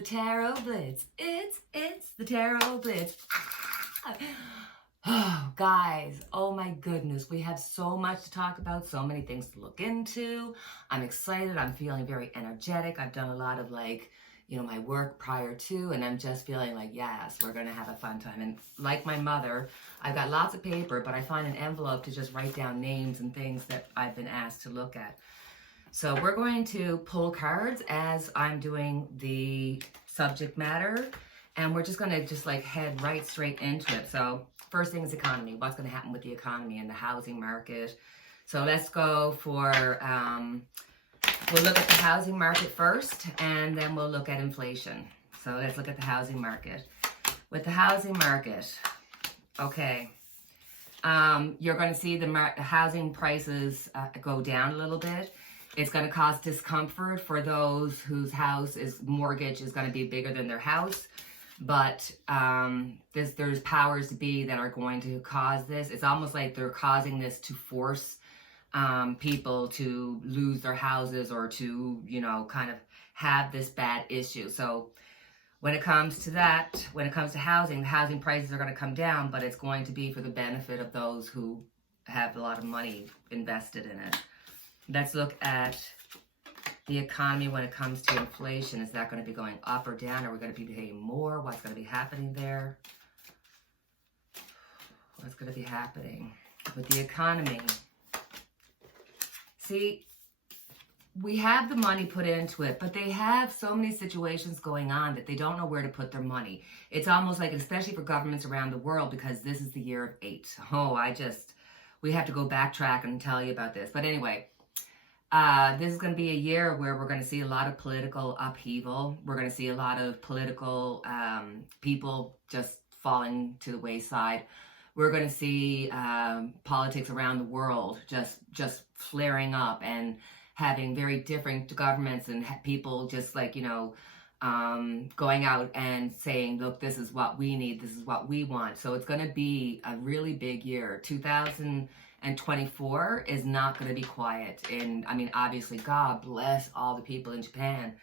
the Tarot Blitz. It's the Tarot Blitz. Oh, guys, oh my goodness, we have so much to talk about, so many things to look into. I'm excited. I'm feeling very energetic. I've done a lot of my work prior to, and I'm just feeling like, yes, we're going to have a fun time. And like my mother, I've got lots of paper, but I find an envelope to just write down names and things that I've been asked to look at. So we're going to pull cards as I'm doing the subject matter, and we're just going to head right straight into it. So first thing is economy. What's going to happen with the economy and the housing market? So let's go for, we'll look at the housing market first, and then we'll look at inflation. So let's look at the housing market. With the housing market, okay, you're going to see the housing prices go down a little bit. It's going to cause discomfort for those whose mortgage is going to be bigger than their house. But there's powers to be that are going to cause this. It's almost like they're causing this to force people to lose their houses or to, kind of have this bad issue. So when it comes to that, when it comes to housing, the housing prices are going to come down, but it's going to be for the benefit of those who have a lot of money invested in it. Let's look at the economy when it comes to inflation. Is that going to be going up or down? Are we going to be paying more? What's going to be happening there? What's going to be happening with the economy? See, we have the money put into it, but they have so many situations going on that they don't know where to put their money. It's almost like, especially for governments around the world, because this is the year of 8. We have to go backtrack and tell you about this. But anyway, this is going to be a year where we're going to see a lot of political upheaval. We're going to see a lot of political people just falling to the wayside. We're going to see politics around the world just flaring up and having very different governments and people just going out and saying, look, this is what we need. This is what we want. So it's going to be a really big year. 2024 is not going to be quiet. And obviously, God bless all the people in Japan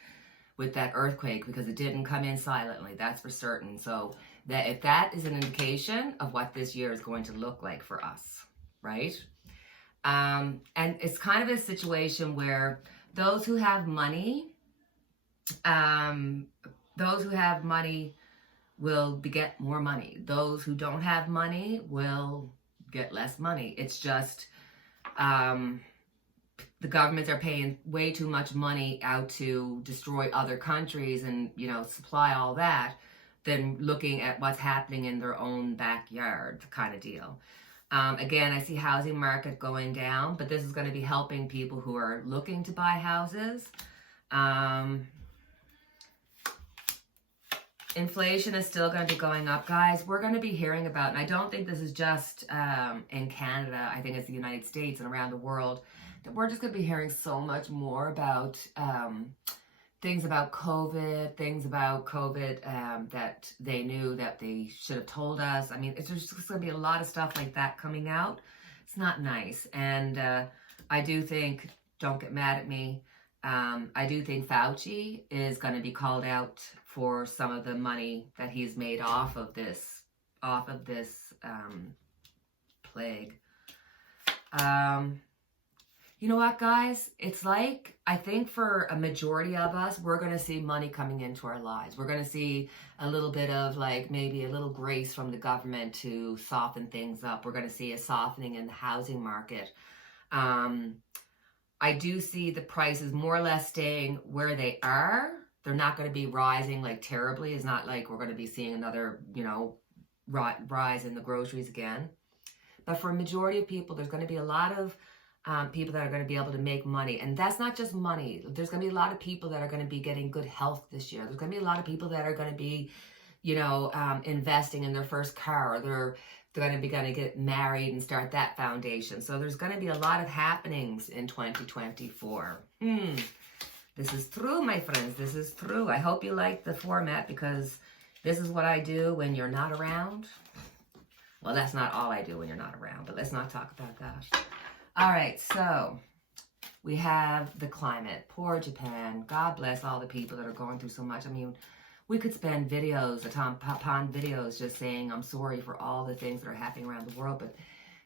with that earthquake, because it didn't come in silently. That's for certain. So that if that is an indication of what this year is going to look like for us, right? And it's kind of a situation where those who have money, will get more money. Those who don't have money will get less money. It's just the governments are paying way too much money out to destroy other countries and supply all that, than looking at what's happening in their own backyard kind of deal. Again, I see housing market going down, but this is going to be helping people who are looking to buy houses. Inflation is still going to be going up, guys. We're going to be hearing about, and I don't think this is just in Canada. I think it's the United States and around the world, that we're just going to be hearing so much more about things about COVID that they knew that they should have told us. It's just going to be a lot of stuff like that coming out. It's not nice. And I do think, don't get mad at me, I do think Fauci is going to be called out for some of the money that he's made off of this plague. You know what, guys? It's like, I think for a majority of us, we're going to see money coming into our lives. We're going to see a little bit of maybe a little grace from the government to soften things up. We're going to see a softening in the housing market. I do see the prices more or less staying where they are. They're not going to be rising terribly. It's not like we're going to be seeing another, rise in the groceries again. But for a majority of people, there's going to be a lot of people that are going to be able to make money. And that's not just money. There's going to be a lot of people that are going to be getting good health this year. There's going to be a lot of people that are going to be, investing in their first car. Or they're going to get married and start that foundation. So there's going to be a lot of happenings in 2024. This is true, my friends. This is true. I hope you like the format, because this is what I do when you're not around. Well, that's not all I do when you're not around, but let's not talk about that. All right, so we have the climate. Poor Japan. God bless all the people that are going through so much. we could spend videos upon videos just saying I'm sorry for all the things that are happening around the world, but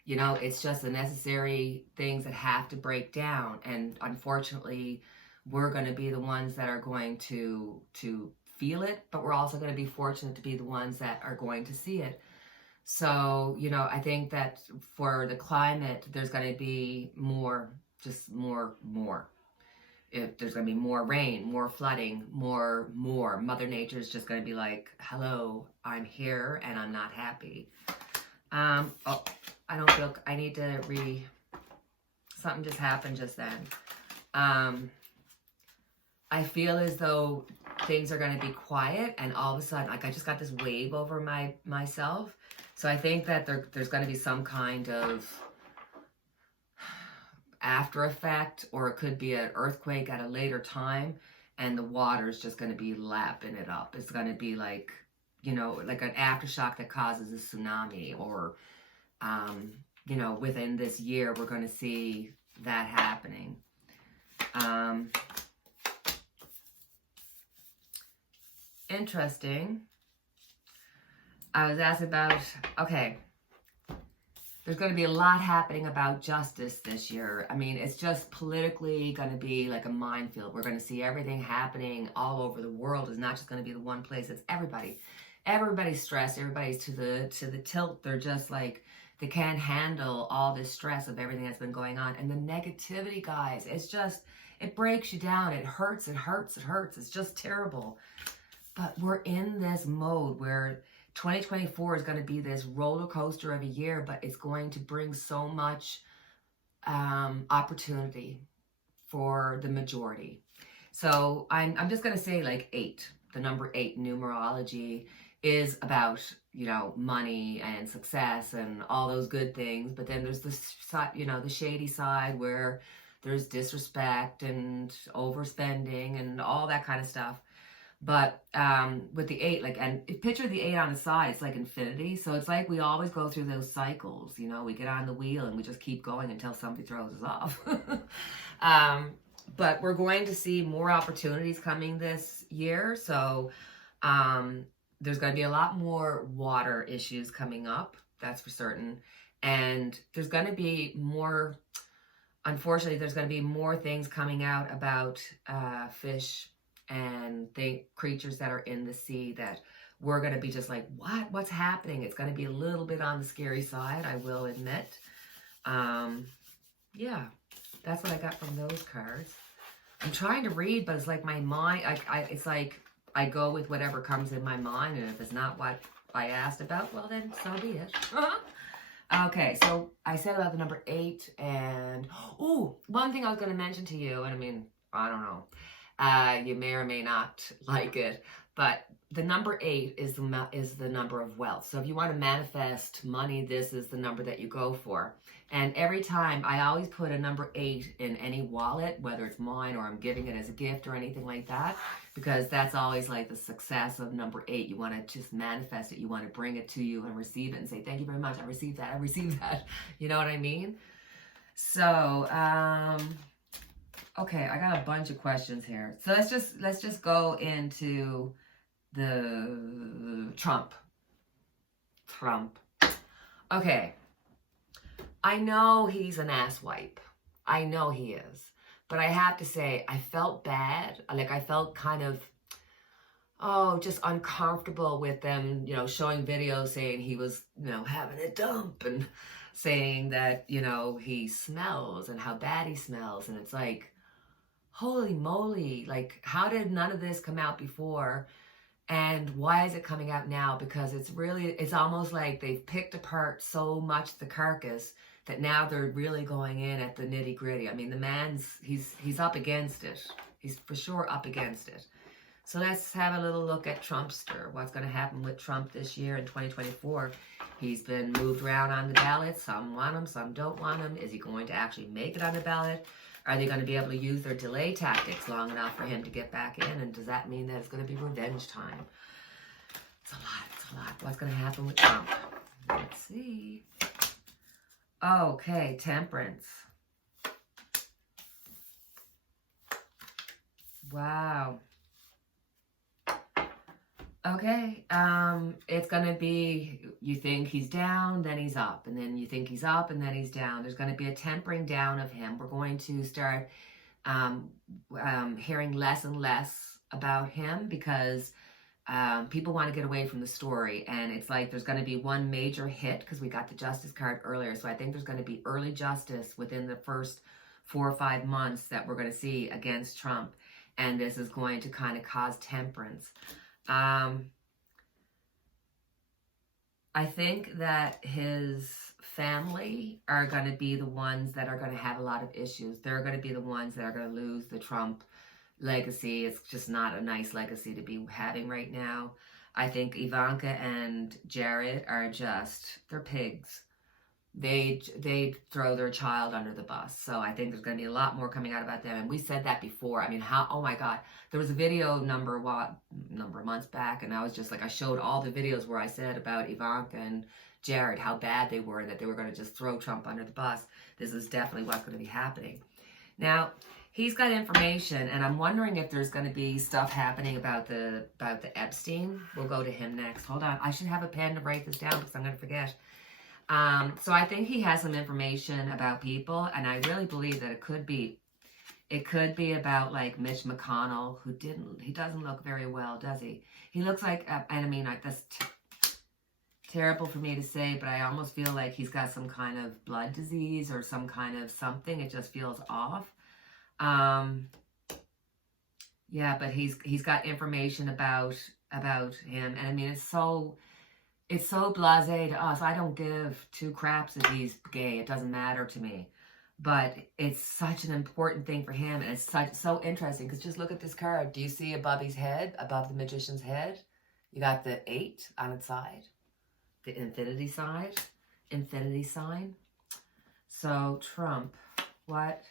you know, it's just the necessary things that have to break down. And unfortunately, we're going to be the ones that are going to feel it, but we're also going to be fortunate to be the ones that are going to see it. So, you know, I think that for the climate, there's going to be more. If there's going to be more rain, more flooding, more. Mother Nature is just going to be like, hello, I'm here and I'm not happy. Oh, I don't feel, I need to something just happened just then. I feel as though things are going to be quiet, and all of a sudden, like I just got this wave over myself. So I think that there's going to be some kind of after effect, or it could be an earthquake at a later time, and the water's just going to be lapping it up. It's going to be like, you know, like an aftershock that causes a tsunami, or, you know, within this year, we're going to see that happening. Interesting. I was asked about, okay, there's going to be a lot happening about justice this year. I mean, it's just politically going to be like a minefield. We're going to see everything happening all over the world. It's not just going to be the one place. It's everybody. Everybody's stressed. Everybody's to the tilt. They're just like, they can't handle all this stress of everything that's been going on. And the negativity, guys, it's just, it breaks you down. It hurts. It hurts. It hurts. It's just terrible. But we're in this mode where 2024 is going to be this roller coaster of a year, but it's going to bring so much opportunity for the majority. So I'm just going to say like 8, the number 8 numerology is about, you know, money and success and all those good things. But then there's this side, you know, the shady side where there's disrespect and overspending and all that kind of stuff. But with the 8, like, and picture the 8 on the side, it's like infinity. So it's like we always go through those cycles. You know, we get on the wheel and we just keep going until somebody throws us off. But we're going to see more opportunities coming this year. So there's going to be a lot more water issues coming up. That's for certain. And there's going to be more, unfortunately, there's going to be more things coming out about fish and creatures that are in the sea that we're going to be just like, what's happening? It's going to be a little bit on the scary side, I will admit. Yeah, that's what I got from those cards. I'm trying to read, but it's like my mind, it's like I go with whatever comes in my mind, and if it's not what I asked about, well then, so be it. Okay, so I said about the number 8, and, one thing I was going to mention to you, and I mean, I don't know. You may or may not like it, but the number 8 is the number of wealth. So if you want to manifest money, this is the number that you go for. And every time, I always put a number 8 in any wallet, whether it's mine or I'm giving it as a gift or anything like that, because that's always like the success of number 8. You want to just manifest it. You want to bring it to you and receive it and say, thank you very much. I received that. I received that. You know what I mean? So, okay, I got a bunch of questions here. So let's just go into the Trump. Okay. I know he's an asswipe. I know he is. But I have to say, I felt bad. Like I felt kind of, just uncomfortable with them, you know, showing videos saying he was, you know, having a dump and saying that, you know, he smells and how bad he smells. And it's like, holy moly, like how did none of this come out before? And why is it coming out now? Because it's almost like they've picked apart so much the carcass that now they're really going in at the nitty gritty. I mean, the man's, he's up against it. He's for sure up against it. So let's have a little look at Trumpster. What's going to happen with Trump this year in 2024? He's been moved around on the ballot. Some want him, some don't want him. Is he going to actually make it on the ballot? Are they going to be able to use their delay tactics long enough for him to get back in? And does that mean that it's going to be revenge time? It's a lot. What's going to happen with Trump? Let's see. Okay, Temperance. Wow. Okay, it's gonna be, you think he's down, then he's up, and then you think he's up, and then he's down. There's gonna be a tempering down of him. We're going to start um, hearing less and less about him because people want to get away from the story. And it's like there's going to be one major hit because we got the justice card earlier. So I think there's going to be early justice within the first 4 or 5 months that we're going to see against Trump. And this is going to kind of cause temperance. I think that his family are going to be the ones that are going to have a lot of issues. They're going to be the ones that are going to lose the Trump legacy. It's just not a nice legacy to be having right now. I think Ivanka and Jared are just, they're pigs. They throw their child under the bus. So I think there's going to be a lot more coming out about them. And we said that before. I mean, oh my God. There was a video number of months back, and I was just like, I showed all the videos where I said about Ivanka and Jared, how bad they were, that they were going to just throw Trump under the bus. This is definitely what's going to be happening. Now, he's got information, and I'm wondering if there's going to be stuff happening about the Epstein. We'll go to him next. Hold on. I should have a pen to write this down because I'm going to forget. So I think he has some information about people, and I really believe that it could be about like Mitch McConnell, he doesn't look very well, does he? He looks like, and I mean, like, that's terrible for me to say, but I almost feel like he's got some kind of blood disease or some kind of something. It just feels off. Yeah, but he's got information about him, and I mean, it's so blasé to us. I don't give two craps if he's gay. It doesn't matter to me. But it's such an important thing for him, and it's so interesting because just look at this card. Do you see above his head, above the magician's head, you got the 8 on its side, the infinity sign. So Trump, what?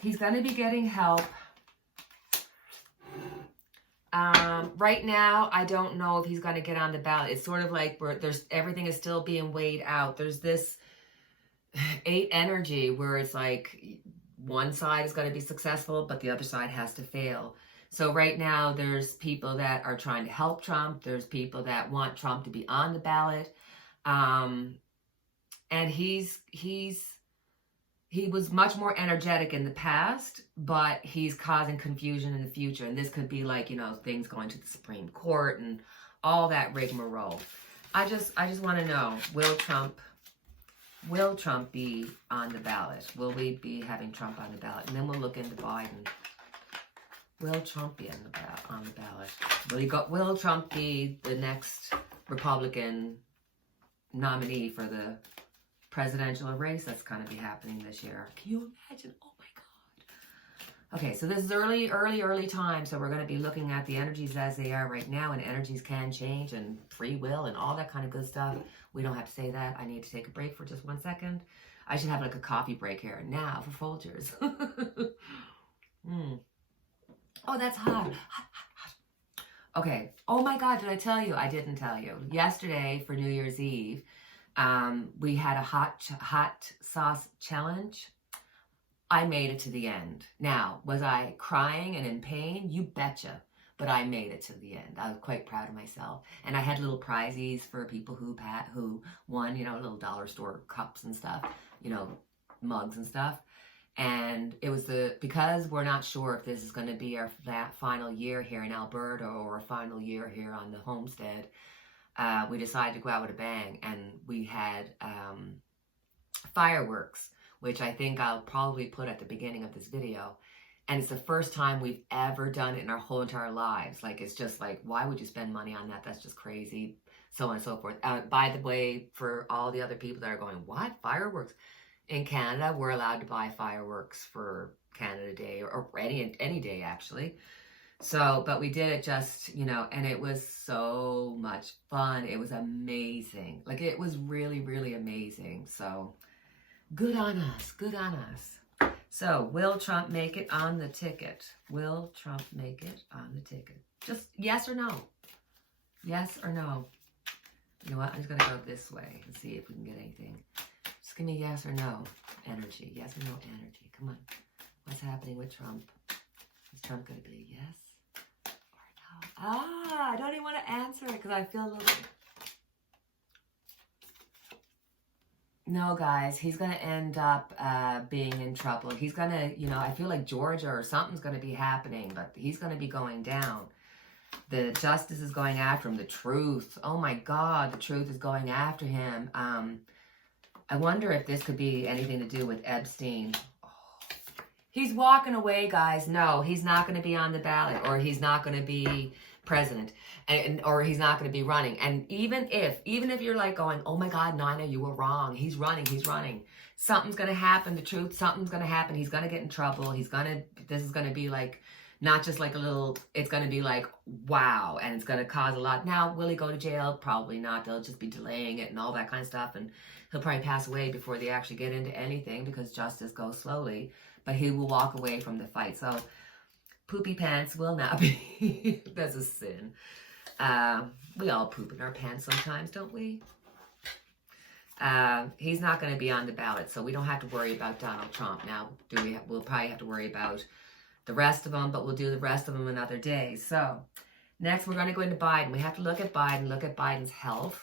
He's going to be getting help. Right now, I don't know if he's going to get on the ballot. It's sort of like everything is still being weighed out. There's this 8 energy where it's like one side is going to be successful, but the other side has to fail. So right now, there's people that are trying to help Trump. There's people that want Trump to be on the ballot. And he was much more energetic in the past, but he's causing confusion in the future. And this could be like, things going to the Supreme Court and all that rigmarole. I just want to know, will Trump be on the ballot? Will we be having Trump on the ballot? And then we'll look into Biden. Will Trump be on the ballot? Will Trump be the next Republican nominee for the presidential race that's going to be happening this year? Can you imagine? Oh my God. Okay, so this is early time. So we're going to be looking at the energies as they are right now, and energies can change, and free will and all that kind of good stuff. We don't have to say that. I need to take a break for just 1 second. I should have like a coffee break here. Now for Folgers. Oh, that's hot. Okay. Oh my God, did I tell you? I didn't tell you. Yesterday for New Year's Eve, we had a hot sauce challenge. I made it to the end. Now, was I crying and in pain? You betcha. But I made it to the end. I was quite proud of myself. And I had little prizes for people who won, little dollar store cups and stuff, mugs and stuff. And it was because we're not sure if this is going to be that final year here in Alberta or a final year here on the homestead. We decided to go out with a bang, and we had fireworks, which I think I'll probably put at the beginning of this video. And it's the first time we've ever done it in our whole entire lives. Like, it's just like, why would you spend money on that? That's just crazy, so on and so forth. By the way, for all the other people that are going, what? Fireworks? In Canada, we're allowed to buy fireworks for Canada Day or any day, actually. So, but we did it just, and it was so much fun. It was amazing. Like, it was really, really amazing. So, good on us. Good on us. So, will Trump make it on the ticket? Will Trump make it on the ticket? Just yes or no. Yes or no. You know what? I'm just going to go this way and see if we can get anything. Just give me yes or no energy. Yes or no energy. Come on. What's happening with Trump? Is Trump going to be a yes I don't even want to answer it because I feel a little... No, guys, he's going to end up being in trouble. He's going to, you know, I feel like Georgia or something's going to be happening, but he's going to be going down. The justice is going after him. The truth. Oh, my God, the truth is going after him. I wonder if this could be anything to do with Epstein. Oh. He's walking away, guys. No, he's not going to be on the ballot, or he's not going to be president, or he's not going to be running. And even if you're like going, oh my God, Nina, you were wrong. He's running. Something's going to happen. The truth, something's going to happen. He's going to get in trouble. This is going to be like, not just like a little, it's going to be like, wow. And it's going to cause a lot. Now, will he go to jail? Probably not. They'll just be delaying it and all that kind of stuff. And he'll probably pass away before they actually get into anything because justice goes slowly. But he will walk away from the fight. So, poopy pants will not be. That's a sin. We all poop in our pants sometimes, don't we? He's not going to be on the ballot, so we don't have to worry about Donald Trump now. We'll probably have to worry about the rest of them, but we'll do the rest of them another day. So next, we're going to go into Biden. We have to look at Biden, look at Biden's health.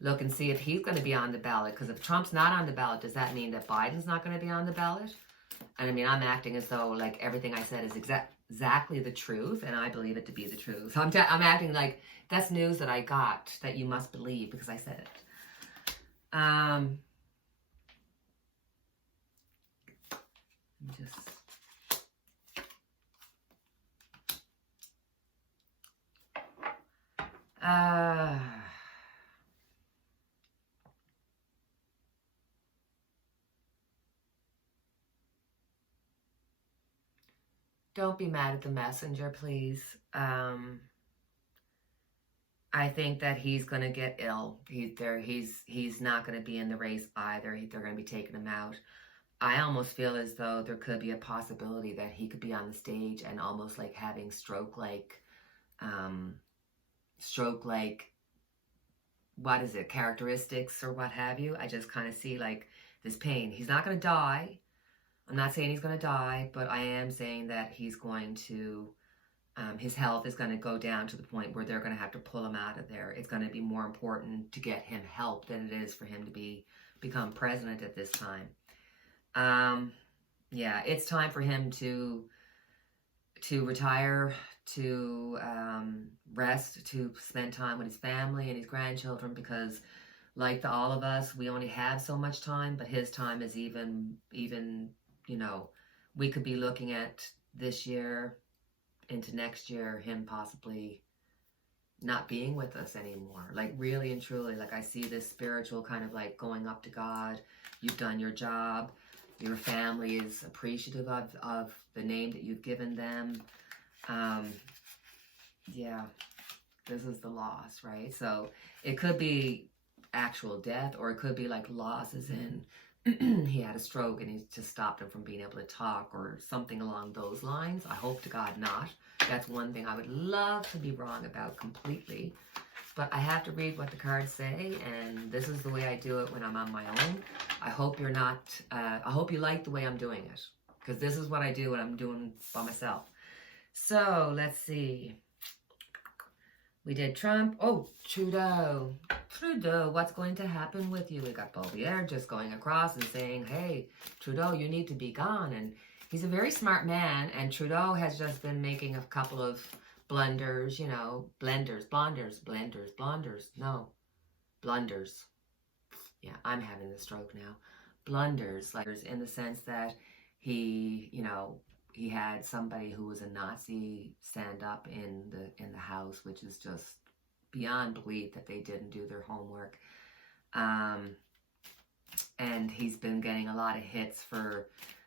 Look and see if he's going to be on the ballot. Because if Trump's not on the ballot, does that mean that Biden's not going to be on the ballot? And I mean, I'm acting as though like everything I said is exactly the truth, and I believe it to be the truth. So I'm acting like that's news that I got that you must believe because I said it. Don't be mad at the messenger, please. I think that he's going to get ill. He's not going to be in the race either. They're going to be taking him out. I almost feel as though there could be a possibility that he could be on the stage and almost like having stroke-like, what is it, characteristics or what have you. I just kind of see like this pain. He's not going to die. I'm not saying he's going to die, but I am saying that he's going to, his health is going to go down to the point where they're going to have to pull him out of there. It's going to be more important to get him help than it is for him to become president at this time. Yeah, it's time for him to retire, to rest, to spend time with his family and his grandchildren, because like all of us, we only have so much time, but his time is even, you know, we could be looking at this year into next year, him possibly not being with us anymore. Like really and truly, like I see this spiritual kind of like going up to God. You've done your job. Your family is appreciative of the name that you've given them. Yeah, this is the loss, right? So it could be actual death, or it could be like losses in he had a stroke and he just stopped him from being able to talk or something along those lines. I hope to God not. That's one thing I would love to be wrong about completely. But I have to read what the cards say, and this is the way I do it when I'm on my own. I hope you're not, I hope you like the way I'm doing it, because this is what I do when I'm doing by myself. So, let's see. We did Trump. Oh, Trudeau. Trudeau, what's going to happen with you? We got Beaulier just going across and saying, hey, Trudeau, you need to be gone. And he's a very smart man, and Trudeau has just been making a couple of blunders, you know, blunders. Yeah, I'm having the stroke now. Blunders, like in the sense that he, you know, he had somebody who was a Nazi stand up in the house, which is just beyond belief that they didn't do their homework. And he's been getting a lot of hits for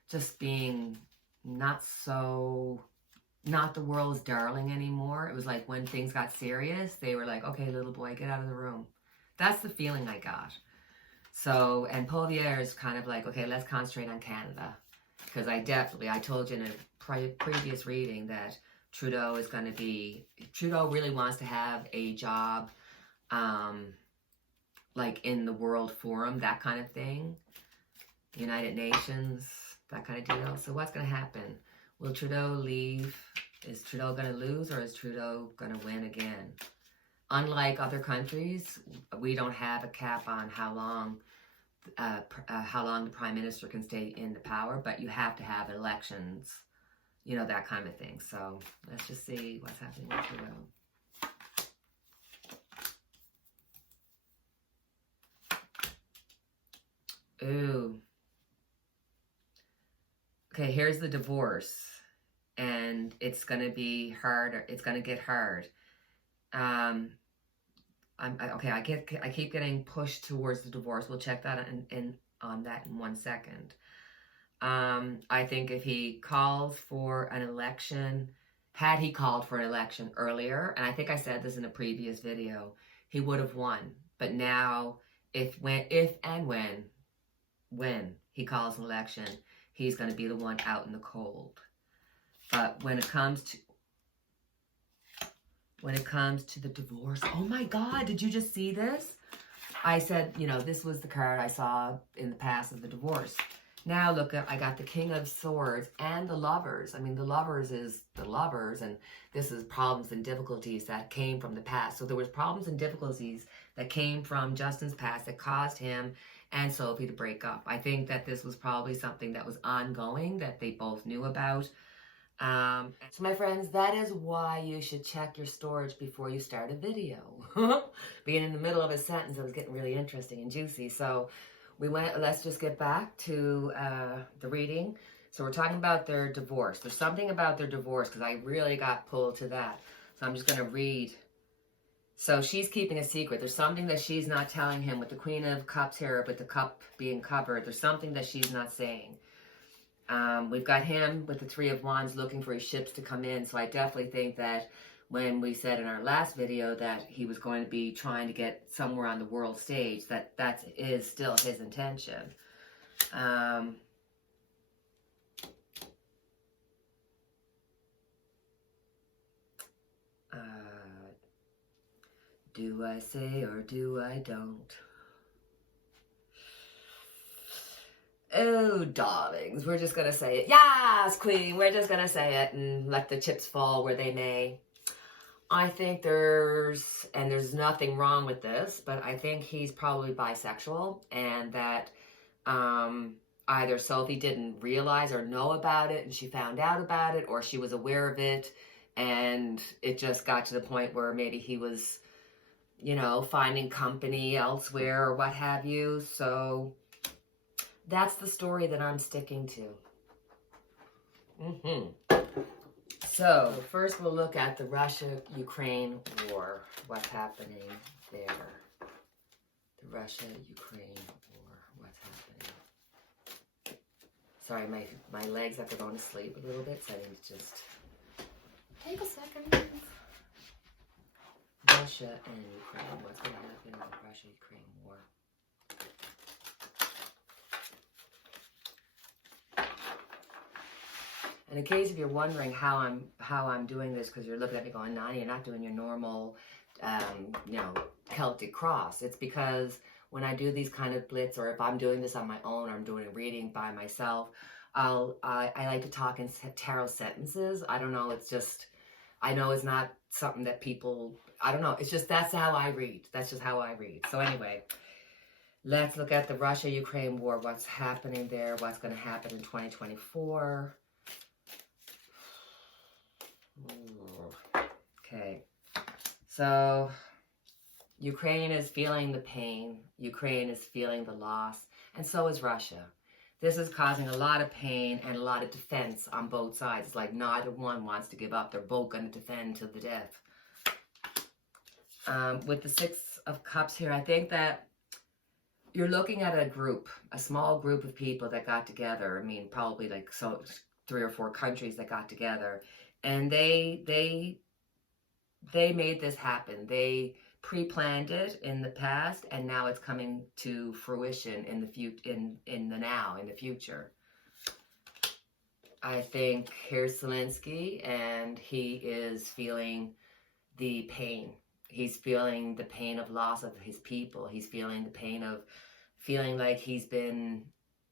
just being not the world's darling anymore. It was like when things got serious, they were like, okay, little boy, get out of the room. That's the feeling I got. So, and Beaulier is kind of like, okay, let's concentrate on Canada. Because I told you in a previous reading that Trudeau really wants to have a job, like in the World Forum, that kind of thing. United Nations, that kind of deal. So what's going to happen? Will Trudeau leave Is Trudeau going to lose, or is Trudeau going to win again? Unlike other countries, we don't have a cap on how long the prime minister can stay in the power, but you have to have elections, you know, that kind of thing. So let's just see what's happening with Trudeau. Ooh. Okay, here's the divorce. And it's going to be hard. It's going to get hard. I keep getting pushed towards the divorce. We'll check that on that in 1 second. I think if he calls for an election, had he called for an election earlier, and I think I said this in a previous video, he would have won. But now, if and when he calls an election, he's going to be the one out in the cold. But when it comes to the divorce, oh my God, did you just see this? I said, you know, this was the card I saw in the past of the divorce. Now look, I got the King of Swords and the Lovers. I mean, the Lovers is the lovers, and this is problems and difficulties that came from the past. So there was problems and difficulties that came from Justin's past that caused him and Sophie to break up. I think that this was probably something that was ongoing, that they both knew about. So my friends, that is why you should check your storage before you start a video. Being in the middle of a sentence, it was getting really interesting and juicy. So let's just get back to the reading. So we're talking about their divorce. There's something about their divorce, because I really got pulled to that. So I'm just going to read. So she's keeping a secret. There's something that she's not telling him with the Queen of Cups here, with the cup being covered. There's something that she's not saying. We've got him with the Three of Wands looking for his ships to come in. So I definitely think that when we said in our last video that he was going to be trying to get somewhere on the world stage, that is still his intention. Do I say or do I don't? Oh, darlings, we're just going to say it. Yes, Queen, we're just going to say it and let the chips fall where they may. I think there's nothing wrong with this, but I think he's probably bisexual, and that either Sophie didn't realize or know about it and she found out about it, or she was aware of it and it just got to the point where maybe he was, you know, finding company elsewhere or what have you. So that's the story that I'm sticking to. So first we'll look at the Russia-Ukraine war. What's happening there? The Russia-Ukraine war. What's happening? Sorry, my legs have to go to sleep a little bit, so I need to just take a second. Russia and Ukraine. What's going to happen in the Russia-Ukraine war? And in case if you're wondering how I'm doing this, because you're looking at me going, Nani, you're not doing your normal, you know, Celtic cross. It's because when I do these kind of blitz, or if I'm doing this on my own, or I'm doing a reading by myself, I like to talk in tarot sentences. I don't know. It's just, I know it's not something that people, I don't know. It's just, that's how I read. That's just how I read. So anyway, let's look at the Russia-Ukraine war. What's happening there? What's going to happen in 2024? Okay, so Ukraine is feeling the pain. Ukraine is feeling the loss, and so is Russia. This is causing a lot of pain and a lot of defense on both sides. It's like neither one wants to give up. They're both going to defend to the death. With the Six of Cups here, I think that you're looking at a group, a small group of people that got together. I mean, probably like 3 or 4 countries that got together. And they made this happen. They pre-planned it in the past, and now it's coming to fruition in the future. I think here's Zelensky, and he is feeling the pain. He's feeling the pain of loss of his people. He's feeling the pain of feeling like he's been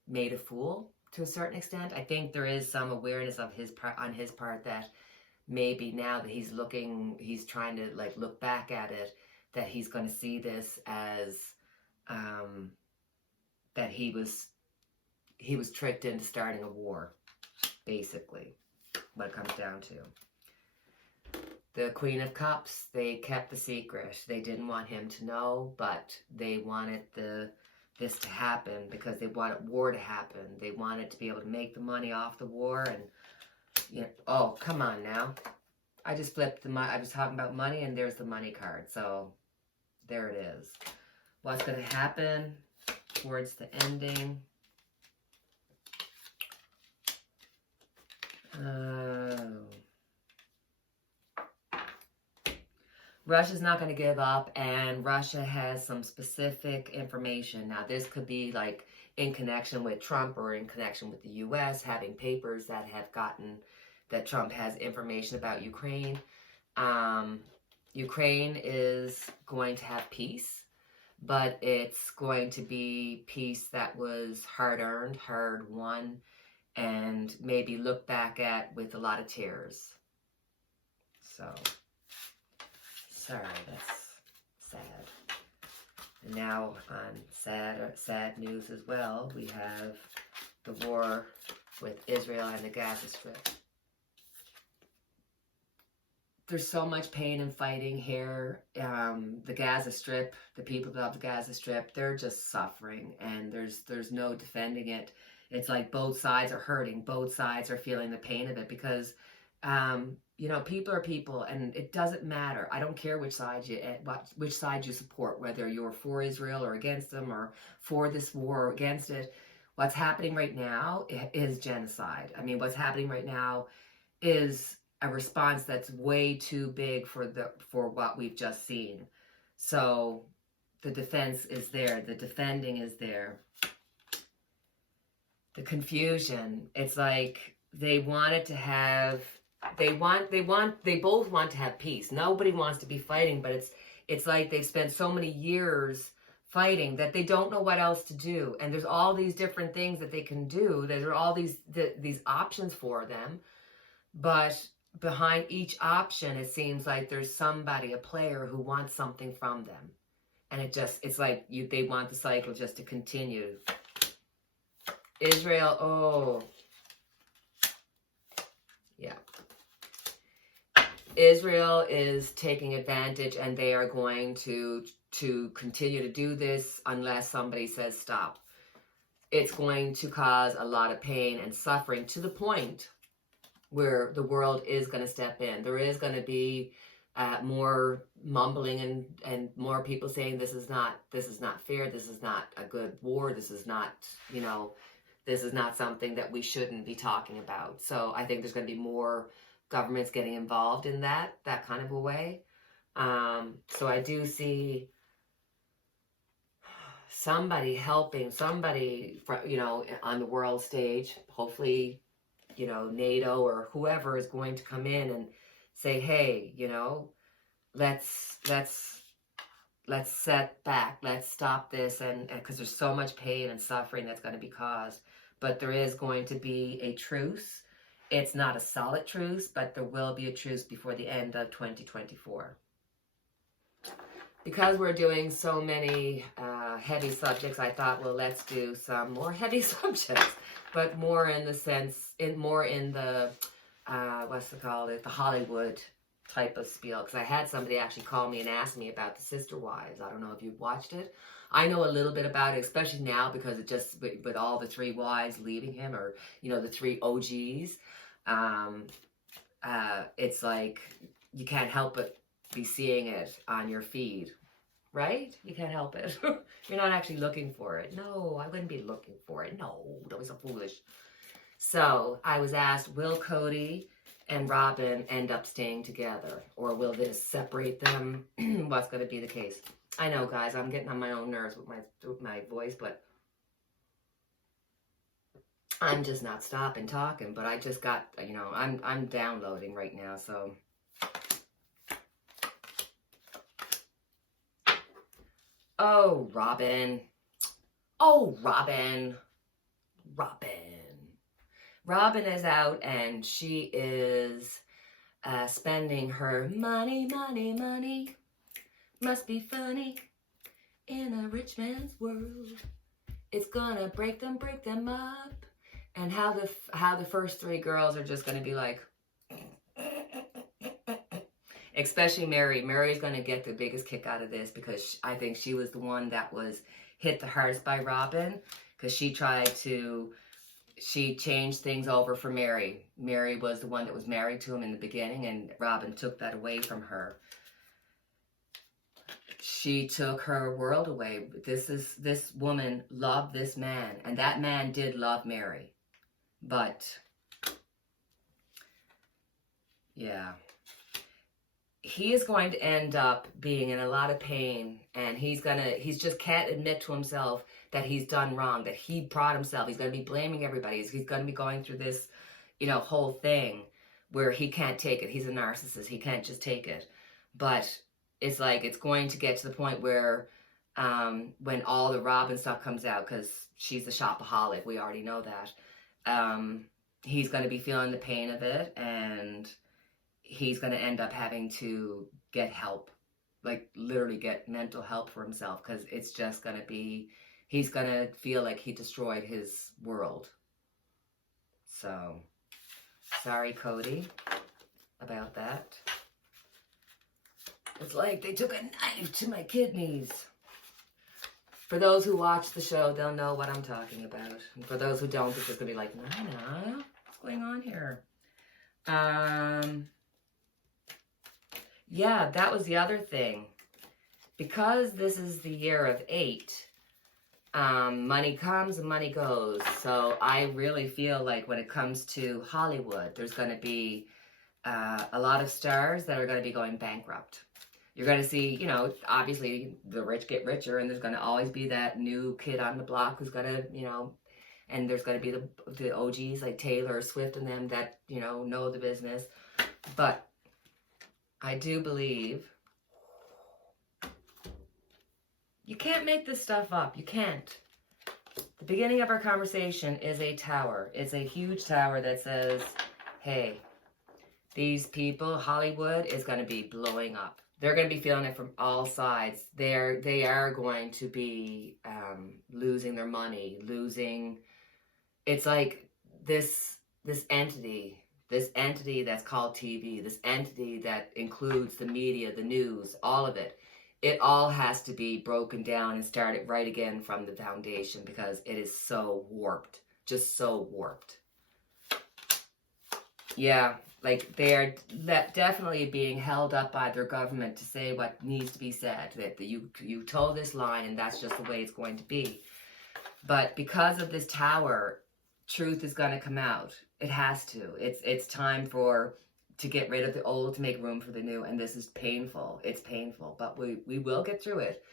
made a fool to a certain extent. I think there is some awareness of on his part that maybe now that he's trying to like look back at it, that he's going to see this as that he was tricked into starting a war, basically, what it comes down to. The Queen of Cups, they kept the secret. They didn't want him to know, but they wanted this to happen because they wanted war to happen. They wanted to be able to make the money off the war. And you know, oh, come on now. I just flipped the money. I was talking about money, and there's the money card. So there it is. What's going to happen towards the ending? Russia's not going to give up, and Russia has some specific information. Now, this could be like in connection with Trump or in connection with the U.S. having papers that have gotten that Trump has information about Ukraine. Ukraine is going to have peace, but it's going to be peace that was hard-earned, hard-won, and maybe looked back at with a lot of tears. So, sorry, that's sad. And now on sad news as well, we have the war with Israel and the Gaza Strip. There's so much pain and fighting here. The Gaza Strip, the people of the Gaza Strip, they're just suffering, and there's no defending it. It's like both sides are hurting. Both sides are feeling the pain of it because, you know, people are people, and it doesn't matter. I don't care which side you support, whether you're for Israel or against them, or for this war or against it. What's happening right now is genocide. I mean, what's happening right now is a response that's way too big for what we've just seen. So the defense is there. The defending is there. The confusion. It's like they both want to have peace. Nobody wants to be fighting, but it's like they've spent so many years fighting that they don't know what else to do. And there's all these different things that they can do. There are all these options for them. But behind each option, it seems like there's somebody, a player, who wants something from them. And it's like they want the cycle just to continue. Israel, oh, yeah. Israel is taking advantage, and they are going to continue to do this unless somebody says stop. It's going to cause a lot of pain and suffering to the point where the world is going to step in. There is going to be more mumbling and more people saying this is not fair, this is not a good war, this is not, you know, this is not something that we shouldn't be talking about. So I think there's going to be more governments getting involved in that kind of a way. So I do see somebody helping, somebody, you know, on the world stage, hopefully, you know, NATO or whoever is going to come in and say, hey, you know, let's set back, let's stop this, and because there's so much pain and suffering that's going to be caused. But there is going to be a truce. It's not a solid truce, but there will be a truce before the end of 2024. Because we're doing so many heavy subjects, I thought, well, let's do some more heavy subjects, but more in the sense, more in the, the Hollywood type of spiel. Because I had somebody actually call me and ask me about the Sister Wives. I don't know if you've watched it. I know a little bit about it, especially now because it just, with all the three wives leaving him, or, you know, the three OGs, it's like you can't help but be seeing it on your feed, right? You can't help it. You're not actually looking for it. No, I wouldn't be looking for it. No, that was so foolish. So I was asked, will Cody and Robin end up staying together, or will this separate them? What's going to be the case? I know, guys, I'm getting on my own nerves with my voice, but I'm just not stopping talking. But I just got, you know, I'm downloading right now, so. Oh, Robin. Oh, Robin. Robin is out, and she is spending her money, money, money. Must be funny in a rich man's world. It's gonna break them up. And how the first three girls are just gonna be like, especially Mary. Mary's gonna get the biggest kick out of this because I think she was the one that was hit the hardest by Robin, because she changed things over for Mary. Mary was the one that was married to him in the beginning, and Robin took that away from her. She took her world away. This woman loved this man, and that man did love Mary. But yeah, he is going to end up being in a lot of pain, and he's just can't admit to himself that he's done wrong, that he brought himself. He's going to be blaming everybody. He's going to be going through this, whole thing where he can't take it. He's a narcissist. He can't just take it. But it's like, it's going to get to the point where when all the Robin stuff comes out, because she's a shopaholic, we already know that, he's going to be feeling the pain of it, and he's going to end up having to get help, like literally get mental help for himself, because it's just going to be, he's going to feel like he destroyed his world. So, sorry, Cody, about that. It's like they took a knife to my kidneys. For those who watch the show, they'll know what I'm talking about. And for those who don't, it's just going to be like, Nina, what's going on here? Yeah, that was the other thing. Because this is the year of 8, money comes and money goes. So I really feel like when it comes to Hollywood, there's going to be a lot of stars that are going to be going bankrupt. You're going to see, obviously the rich get richer, and there's going to always be that new kid on the block who's going to, and there's going to be the OGs like Taylor Swift and them that, know the business. But I do believe you can't make this stuff up. You can't. The beginning of our conversation is a tower. It's a huge tower that says, hey, these people, Hollywood is going to be blowing up. They're going to be feeling it from all sides. They are going to be losing their money, losing. It's like this entity that's called TV, this entity that includes the media, the news, all of it. It all has to be broken down and started right again from the foundation, because it is so warped, just so warped. Yeah. Like, they're definitely being held up by their government to say what needs to be said. That you told this line, and that's just the way it's going to be. But because of this tower, truth is going to come out. It has to. It's time to get rid of the old to make room for the new. And this is painful. It's painful. But we will get through it.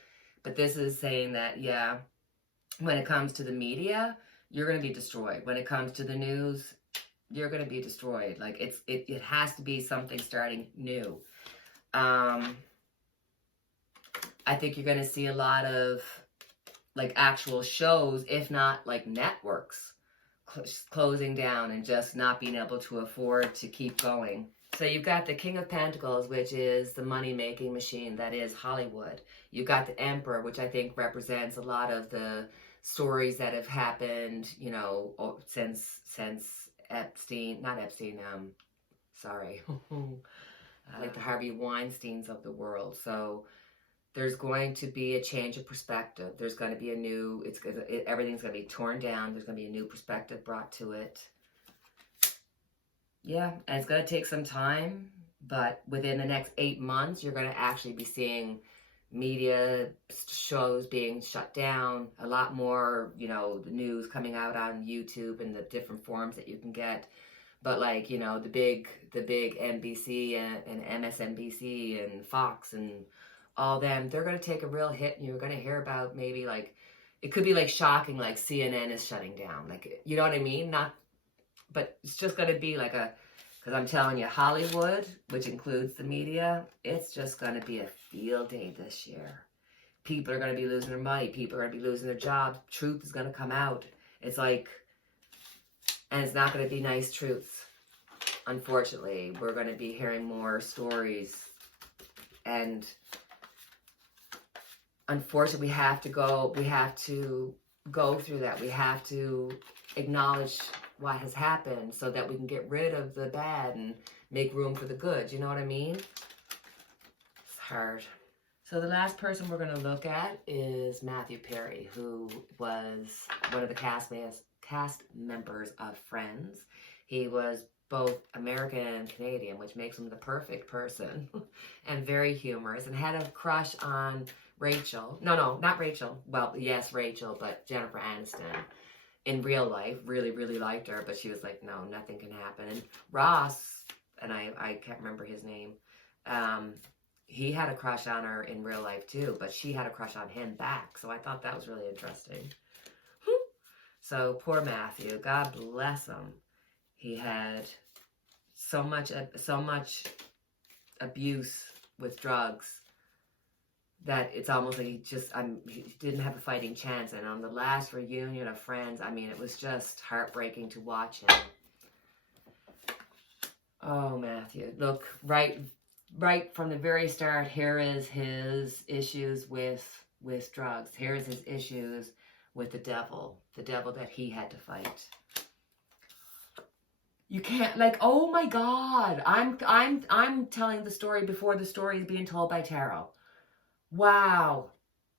But this is saying that, yeah, when it comes to the media, you're going to be destroyed. When it comes to the news, you're going to be destroyed. Like, it has to be something starting new. I think you're going to see a lot of, like, actual shows, if not, like, networks closing down and just not being able to afford to keep going. So you've got the King of Pentacles, which is the money-making machine that is Hollywood. You've got the Emperor, which I think represents a lot of the stories that have happened, since Epstein, like the Harvey Weinsteins of the world. So there's going to be a change of perspective. There's going to be everything's going to be torn down. There's going to be a new perspective brought to it. Yeah, and it's going to take some time, but within the next 8 months, you're going to actually be seeing media shows being shut down, a lot more, the news coming out on YouTube and the different forms that you can get. But like, the big NBC and MSNBC and Fox and all them, they're going to take a real hit, and you're going to hear about maybe like, it could be like shocking, like CNN is shutting down. Like, you know what I mean? But it's just going to be like because I'm telling you, Hollywood, which includes the media, it's just going to be a field day this year. People are going to be losing their money. People are going to be losing their jobs. Truth is going to come out. It's like, and it's not going to be nice truth. unfortunately, we're going to be hearing more stories. And unfortunately, we have to go through that. We have to acknowledge what has happened so that we can get rid of the bad and make room for the good. You know what I mean? It's hard. So the last person we're going to look at is Matthew Perry, who was one of the cast members of Friends. He was both American and Canadian, which makes him the perfect person, and very humorous, and had a crush on Rachel. No, not Rachel. Well, yes, Rachel, but Jennifer Aniston. In real life, really, really liked her, but she was like, no, nothing can happen. And Ross, and I can't remember his name, he had a crush on her in real life too, but she had a crush on him back. So I thought that was really interesting. So poor Matthew, God bless him. He had so much abuse with drugs that it's almost like he didn't have a fighting chance. And on the last reunion of Friends, I mean, it was just heartbreaking to watch him. Oh, Matthew, look, right from the very start, here is his issues with drugs. Here is his issues with the devil that he had to fight. You can't, like, oh my God, I'm telling the story before the story is being told by Tarot. Wow,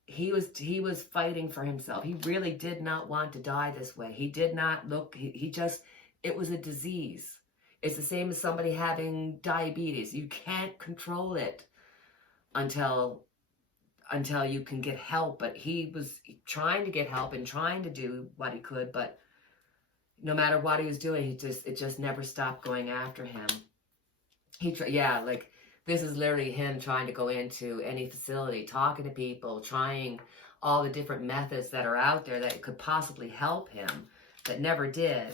he was fighting for himself. He really did not want to die this way. He did not look. He just, it was a disease. It's the same as somebody having diabetes. You can't control it until you can get help. But he was trying to get help and trying to do what he could. But no matter what he was doing, it just never stopped going after him. This is literally him trying to go into any facility, talking to people, trying all the different methods that are out there that could possibly help him, that never did.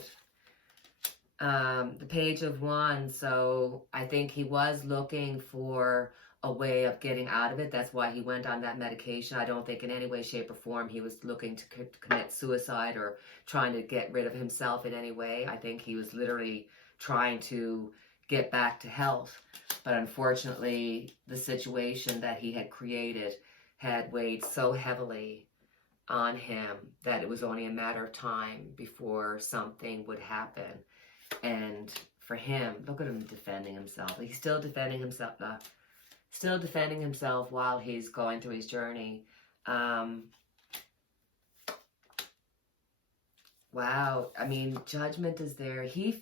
The Page of Wands, so I think he was looking for a way of getting out of it. That's why he went on that medication. I don't think in any way, shape, or form he was looking to commit suicide or trying to get rid of himself in any way. I think he was literally trying to get back to health. But unfortunately, the situation that he had created had weighed so heavily on him that it was only a matter of time before something would happen. And for him, look at him defending himself. He's still defending himself while he's going through his journey. Wow. I mean, judgment is there. This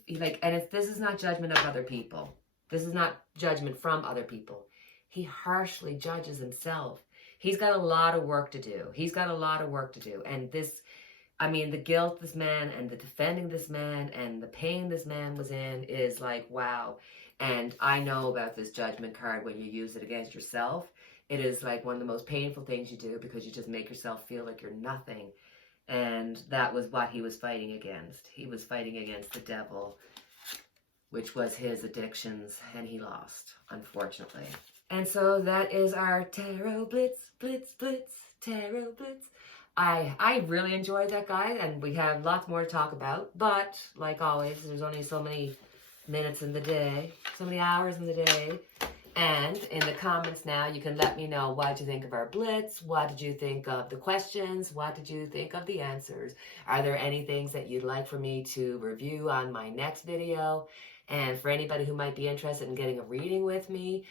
is not judgment of other people. This is not judgment from other people. He harshly judges himself. He's got a lot of work to do. And the guilt this man and the defending this man and the pain this man was in is like, wow. And I know about this judgment card when you use it against yourself. It is like one of the most painful things you do because you just make yourself feel like you're nothing. And that was what he was fighting against. He was fighting against the devil, which was his addictions, and he lost, unfortunately. And so that is our Tarot Blitz, Tarot Blitz. I really enjoyed that, guys, and we have lots more to talk about. But, like always, there's only so many minutes in the day, so many hours in the day. And in the comments now, you can let me know what did you think of our Blitz? What did you think of the questions? What did you think of the answers? Are there any things that you'd like for me to review on my next video? And for anybody who might be interested in getting a reading with me,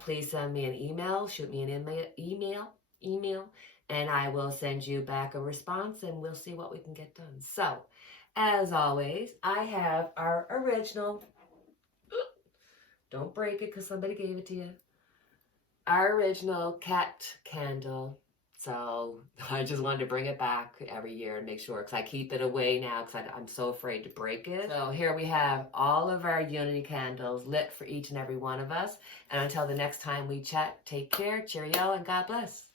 please send me an email. Shoot me an email, and I will send you back a response, and we'll see what we can get done. So, as always, I have our original. Don't break it because somebody gave it to you. Our original cat candle. So I just wanted to bring it back every year and make sure, because I keep it away now because I'm so afraid to break it. So here we have all of our unity candles lit for each and every one of us. And until the next time we chat, take care, cheerio, and God bless.